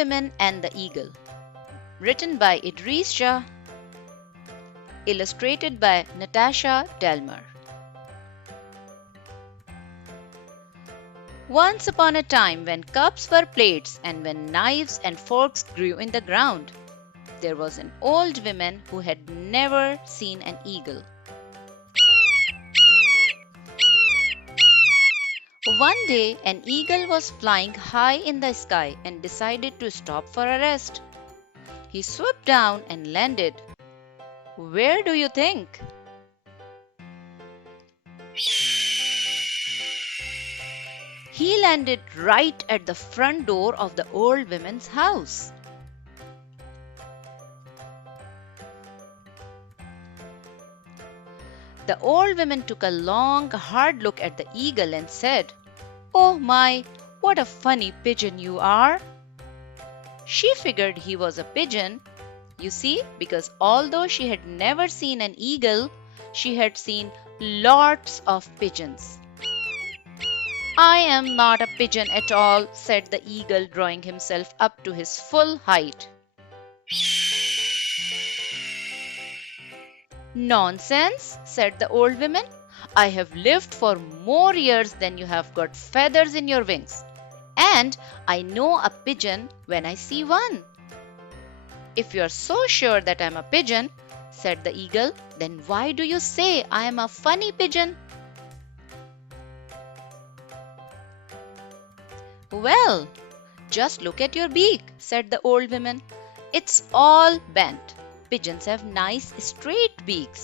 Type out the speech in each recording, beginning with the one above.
Women and the Eagle, written by Idris Shah, illustrated by Natasha Delmer. Once upon a time, when cups were plates and when knives and forks grew in the ground, there was an old woman who had never seen an eagle. One day, an eagle was flying high in the sky and decided to stop for a rest. He swooped down and landed. Where do you think? He landed right at the front door of the old woman's house. The old woman took a long, hard look at the eagle and said, "Oh my, what a funny pigeon you are!" She figured he was a pigeon, you see, because although she had never seen an eagle, she had seen lots of pigeons. "I am not a pigeon at all," said the eagle, drawing himself up to his full height. "Nonsense," said the old woman. "I have lived for more years than you have got feathers in your wings, and I know a pigeon when I see one." "If you are so sure that I am a pigeon," said the eagle, "then why do you say I am a funny pigeon?" "Well, just look at your beak," said the old woman. "It's all bent. Pigeons have nice straight beaks.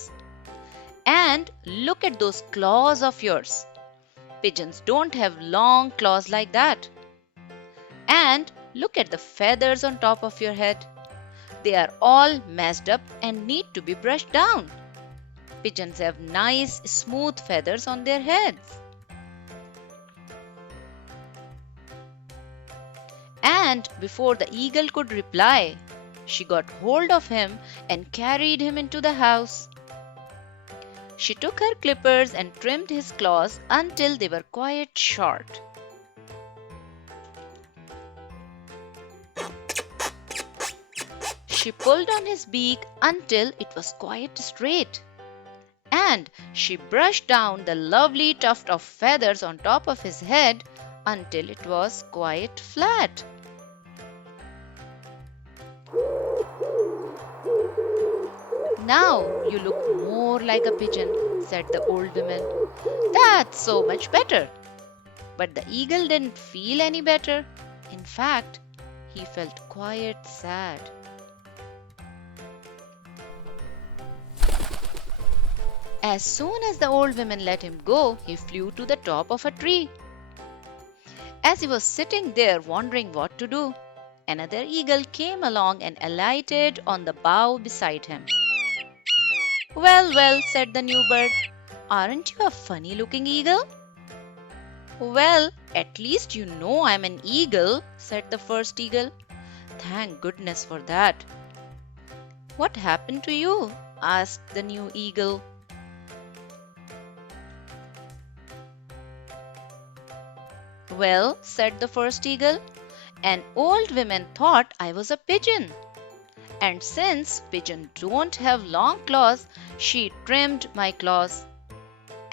And look at those claws of yours. Pigeons don't have long claws like that. And look at the feathers on top of your head. They are all messed up and need to be brushed down. Pigeons have nice smooth feathers on their heads." And before the eagle could reply, she got hold of him and carried him into the house. She took her clippers and trimmed his claws until they were quite short. She pulled on his beak until it was quite straight. And she brushed down the lovely tuft of feathers on top of his head until it was quite flat. "Now you look more like a pigeon," said the old woman. "That's so much better." But the eagle didn't feel any better. In fact, he felt quite sad. As soon as the old woman let him go, he flew to the top of a tree. As he was sitting there wondering what to do, another eagle came along and alighted on the bough beside him. "Well, well," said the new bird, "aren't you a funny-looking eagle?" "Well, at least you know I'm an eagle," said the first eagle. "Thank goodness for that." "What happened to you?" asked the new eagle. "Well," said the first eagle, "an old woman thought I was a pigeon. And since pigeons don't have long claws, she trimmed my claws.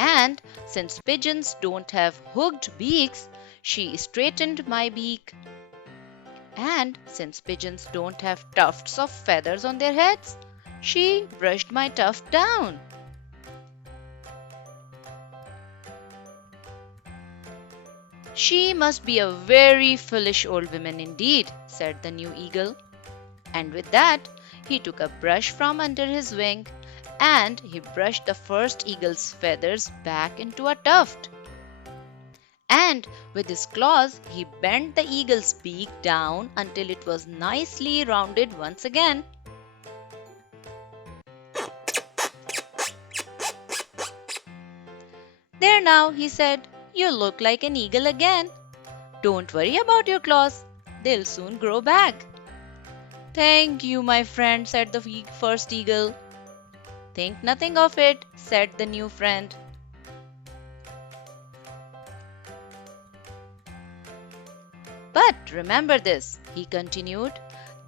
And since pigeons don't have hooked beaks, she straightened my beak. And since pigeons don't have tufts of feathers on their heads, she brushed my tuft down." "She must be a very foolish old woman indeed," said the new eagle. And with that, he took a brush from under his wing and he brushed the first eagle's feathers back into a tuft. And with his claws, he bent the eagle's beak down until it was nicely rounded once again. "There now," he said, "you look like an eagle again. Don't worry about your claws. They'll soon grow back." "Thank you, my friend," said the first eagle. "Think nothing of it," said the new friend. But remember this, he continued.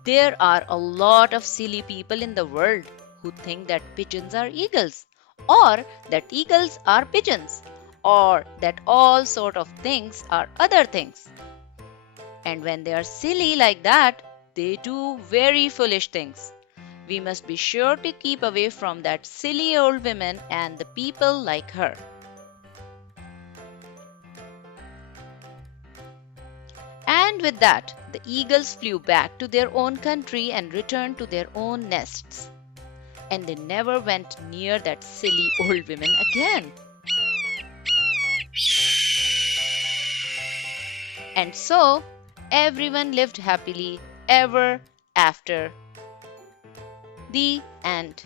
There are a lot of silly people in the world who think that pigeons are eagles, or that eagles are pigeons, or that all sort of things are other things. And when they are silly like that, they do very foolish things. We must be sure to keep away from that silly old woman and the people like her. And with that, the eagles flew back to their own country and returned to their own nests. And they never went near that silly old woman again. And so, everyone lived happily ever after. The end.